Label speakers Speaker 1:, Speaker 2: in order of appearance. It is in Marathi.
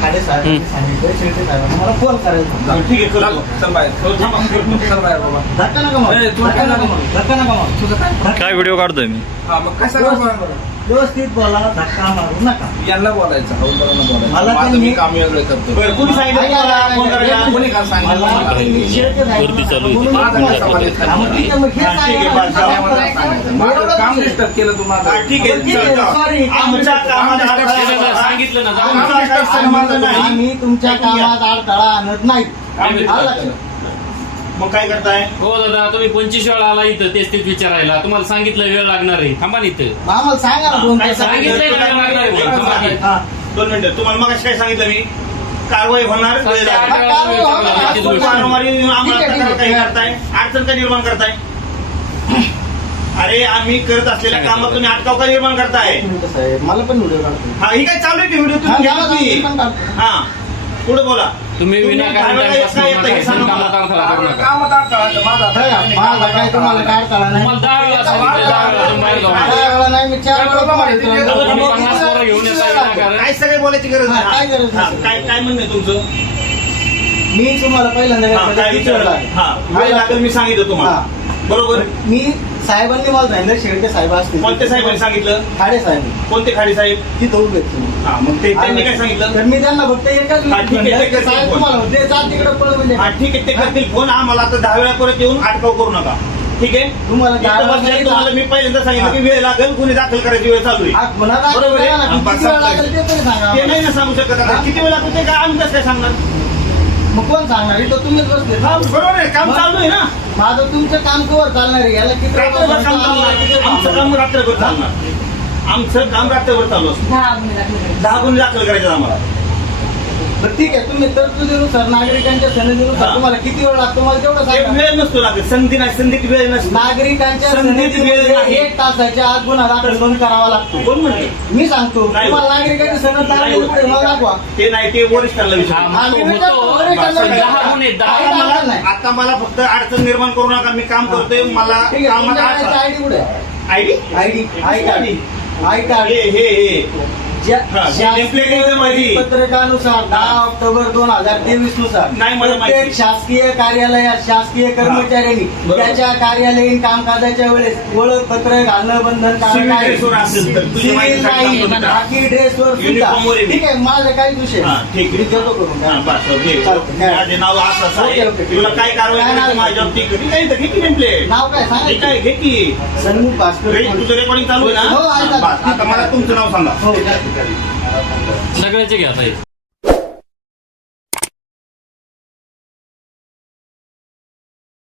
Speaker 1: खाडे साहेब सांगितलं शेळके साहेबांना मला फोन करायचा.
Speaker 2: ठीक आहे चल चल बाहेर चल बाहेर बाबा.
Speaker 1: धक्का नका मारू, धक्का नका मारू, धक्का नका मारू. तुझं काय
Speaker 3: काय व्हिडिओ काढतोय मी?
Speaker 2: हा मग काय सांगा
Speaker 1: व्यवस्थित बोला, धक्का मारू नका.
Speaker 2: यांना बोलायचं हौलदारांना बोलायचं.
Speaker 1: मला
Speaker 2: माझं
Speaker 1: त्यांनी-
Speaker 2: मी काम वेगळं करतो.
Speaker 1: बरं, कोणी सांगितलं तुम्हाला फोन करायला?
Speaker 2: कोणी का सांगितलं?
Speaker 1: मला
Speaker 2: मला
Speaker 1: त्यांनी शेळके साहेबांना
Speaker 3: गर्दी चालू होती.
Speaker 1: म्हणून
Speaker 2: माझा
Speaker 1: तुम्हाला
Speaker 2: काय संबंध?
Speaker 1: सांगितलं. हा, मग ठीक आहे, मग हे
Speaker 2: हा, ठीक आहे,
Speaker 1: सांगा.
Speaker 2: बस, आम्हाला सांगायचं. माझं काम डिस्टर्ब केलं तुम्हाला.
Speaker 4: हा, ठीक आहे.
Speaker 1: ठीक आहे, सॉरी.
Speaker 4: आमच्या कामात
Speaker 2: आमच्या
Speaker 3: सांगितलं ना, जाऊ.
Speaker 4: आमचा काही संबंध नाही.
Speaker 1: आम्ही तुमच्या कामात अडथळा आणत नाही.
Speaker 2: आम्ही
Speaker 1: आलं लक्षात?
Speaker 4: मग काय करताय?
Speaker 3: हो दादा, तुम्ही 25 वेळा आला इथं तेच विचारायला. तुम्हाला सांगितलं वेळ लागणार आहे, थांबा ना इथं.
Speaker 1: आम्हाला सांगा ना दोन
Speaker 4: काय
Speaker 1: तास.
Speaker 3: सांगितलंय ना, वेळ लागणार आहे. थांबा की.
Speaker 4: हा, 2 मिनिटं. तुम्हाला मग काय सांगितलं मी? कारवाई होणार, वेळ
Speaker 3: सध्या
Speaker 4: लागेल.
Speaker 3: 8 वेळा वेळ लागला, नक्कीच
Speaker 4: तुम्ही
Speaker 3: गोष्ट.
Speaker 4: वारंवारी आम्हाला
Speaker 1: ठीक आहे,
Speaker 4: तक्रार
Speaker 1: ठीक आहे.
Speaker 4: काय करताय? अडचण का निर्माण करताय? अरे आम्ही करत असलेल्या कामात तुम्ही अटकाव का निर्माण करताय?
Speaker 1: एक मिनिटं साहेब, मला पण व्हिडिओ काढतो.
Speaker 4: हा, ही काय चालू आहे की व्हिडिओ
Speaker 1: हा,
Speaker 4: तुम्ही
Speaker 1: घ्या
Speaker 4: घेतला
Speaker 1: ना,
Speaker 4: तुम्ही?
Speaker 1: मी पण काढतो.
Speaker 4: हा, पुढे बोला.
Speaker 3: तुम्ही विनाकारण
Speaker 4: कारवाई
Speaker 3: टाइमपास
Speaker 4: काय
Speaker 3: करू
Speaker 4: येतं हे
Speaker 3: नका,
Speaker 4: सांगा मला.
Speaker 3: कामात अडथळा करू नका.
Speaker 2: कामात अडथळा माझा
Speaker 1: माझा काय तुम्हाला काय अडथळा नाही.
Speaker 3: तुम्हाला 10 वेळा सांगितलं, 10 वेळा तुम्ही बाहेर जाऊ नका.
Speaker 1: दहा वेळा नाही, मी 4 वेळा तुम्हाला सांगितलं.
Speaker 3: तुम्ही 50 पोरं घेऊन येता विनाकारण.
Speaker 4: काय सगळे बोलायची गरज
Speaker 1: हा, काय
Speaker 4: नाही.
Speaker 1: गरज
Speaker 4: हा,
Speaker 1: नाही.
Speaker 4: काय म्हणणं आहे तुमचं?
Speaker 1: मी तुम्हाला पहिल्यांदा
Speaker 4: हा, काय
Speaker 1: किती वेळ
Speaker 4: विचारलं?
Speaker 1: लागेल?
Speaker 4: हा, वेळ लागेल मी सांगितलं तुम्हाला. बरोबर.
Speaker 1: मी साहेबांनी मला सांगितलं शेळके साहेब असतील.
Speaker 4: कोणत्या साहेबांनी सांगितलं?
Speaker 1: खाडे साहेब
Speaker 4: कोणते खाडी साहेब?
Speaker 1: तिथं उभे आहेत तुम्ही.
Speaker 4: हा, मग ते त्यांनी काय सांगितलं?
Speaker 1: तर मी त्यांना फक्त एकच
Speaker 4: हा, ठीक आहे, ते करतील
Speaker 1: साहेब
Speaker 4: फोन.
Speaker 1: तुम्हाला म्हणते, जा तिकडे पळ म्हणजे
Speaker 4: हा, ठीक आहे, ते करतील फोन. आम्हाला आता 10 वेळा परत येऊन अटकाव करू नका. ठीक आहे?
Speaker 1: तुम्हाला
Speaker 4: इथं
Speaker 1: 10 वेळा
Speaker 4: बसल्यावर तुम्हाला मी पहिल्यांदा सांगितलं
Speaker 1: हा.
Speaker 4: की वेळ लागेल, गुन्हे दाखल करायची वेळ चालू आहे.
Speaker 1: हा, गुन्हा दाखल
Speaker 4: बरोबर आहे.
Speaker 1: करा ना.
Speaker 4: हा,
Speaker 1: किती वेळ लागेल ते तरी सांगा
Speaker 4: ते
Speaker 1: आम्हाला.
Speaker 4: नाही ना सांगू शकत आता. किती वेळ लागतो ते काय आम्ही कसं काय सांगणार?
Speaker 1: मग कोण सांगणार? इथं तुम्हीच बसले.
Speaker 4: हा, बरोबर आहे, काम चालू आहे ना.
Speaker 1: माझं तुमचं काम कवर चालणार आहे. याला किती वेळ
Speaker 4: रात्रभर काम
Speaker 1: चालणार आहे?
Speaker 4: चालणार. आमचं काम रात्रभर चालणार. आमचं काम रात्रभर चालू असतं. 10 गुन्हे दाखल करायचे आम्हाला.
Speaker 1: बरं, ठीक आहे. तुम्ही तरतुदीनुसार नागरिकांच्या सनदीनुसार
Speaker 4: हा.
Speaker 1: तुम्हाला किती वेळ लागतो मला तेवढं
Speaker 4: एक
Speaker 1: सांगा.
Speaker 4: वेळ नसतो लागत. संधी नाही, संधीत वेळ नसतो.
Speaker 1: नागरिकांच्या
Speaker 4: संधीत वेळ
Speaker 1: सनदीमध्ये
Speaker 4: नाही.
Speaker 1: 1 तासाच्या आत गुन्हा दाखल नोंद करावा लागतो.
Speaker 4: कोण म्हणते?
Speaker 1: मी सांगतो
Speaker 4: नाही.
Speaker 1: तुम्हाला नागरिकांची सनद
Speaker 4: नाही.
Speaker 1: मला दाखवा.
Speaker 4: ते नाही, ते वरिष्ठांना
Speaker 3: हा,
Speaker 4: विचार.
Speaker 3: मग तो
Speaker 1: मी
Speaker 3: होतो.
Speaker 1: विचारतो, वरिष्ठांना
Speaker 3: पण
Speaker 1: विचारतो.
Speaker 3: 10 गुन्हे, 10
Speaker 1: काही अडचण नाही.
Speaker 4: आता मला फक्त अडचण निर्माण करू नका. मी काम करतोय. मला
Speaker 1: ठीक आहे.
Speaker 4: कामात
Speaker 1: तुमच्या आयडी कुठे
Speaker 4: ID
Speaker 1: ID I card I card
Speaker 4: हे हा, template आहे का माझी?
Speaker 1: पत्रकानुसार 10 ऑक्टोबर 2023 नुसार
Speaker 4: नाही मला
Speaker 1: प्रत्येक
Speaker 4: माहिती.
Speaker 1: शासकीय कार्यालयात शासकीय कर्मचाऱ्यांनी
Speaker 4: बरोबर.
Speaker 1: त्याच्या कार्यालयीन कामकाजाच्या वेळेस ओळखपत्र घालणं बंधनकारक
Speaker 4: Civil
Speaker 1: आहे.
Speaker 4: dress वर असेल तर तुझी
Speaker 1: Civil
Speaker 4: माहिती
Speaker 1: नाही,
Speaker 4: सांगतो तुला.
Speaker 1: बाकी ड्रेसवर सुद्धा.
Speaker 4: Uniform वर आहे मी.
Speaker 1: ठीक आहे, माझा काही विषय
Speaker 4: हा, ठीक आहे.
Speaker 1: मी देतो करून
Speaker 4: हा, बस, ओके.
Speaker 1: चालतं.
Speaker 4: माझे नाव असं असं
Speaker 1: ओके,
Speaker 4: आहे.
Speaker 1: ओके.
Speaker 4: तुला काय कारवाई
Speaker 1: काय
Speaker 4: करायची
Speaker 1: नाव?
Speaker 4: माझ्यावर ती कर. काही घे की template.
Speaker 1: नाव काय
Speaker 4: हे
Speaker 1: सांगा.
Speaker 4: काय घे की
Speaker 1: सन्मुख भास्कर
Speaker 4: तुझं रेकॉर्डिंग चालू आहे
Speaker 1: हो, आहे
Speaker 4: ना?
Speaker 1: चालू.
Speaker 4: बस, आता मला तुमचं नाव सांगा.
Speaker 1: हो
Speaker 3: सगळ्याचे घ्या ताई.